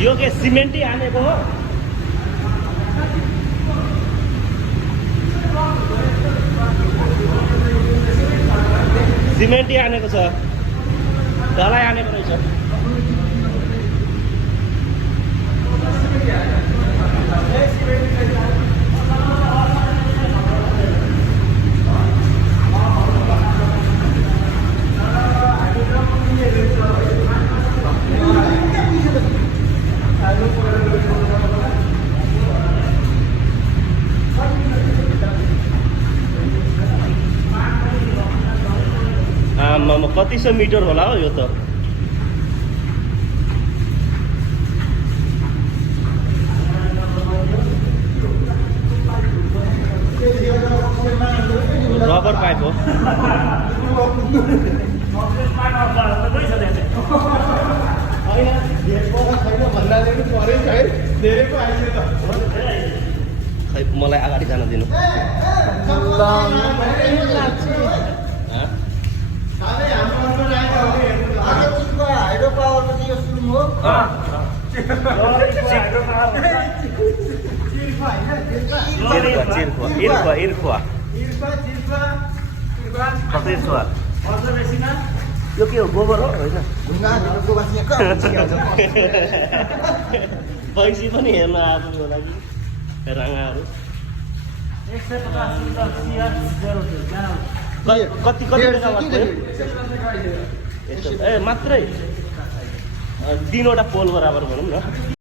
यो के सिमेन्टै हानेको हो? सिमेन्टै हानेको छ, ढलाई हानेको रहेछ। आमामा कति सौ मिटर होला हो यो त? रबर पाइप हो। खै मलाई अगाडि जान दिनु। यो के हो? गोबर हो होइन? पैसी पनि हेर्न आएको होला कि राँगाहरू। कति कति ए मात्रै 3वटा पोल बराबर भनौँ न।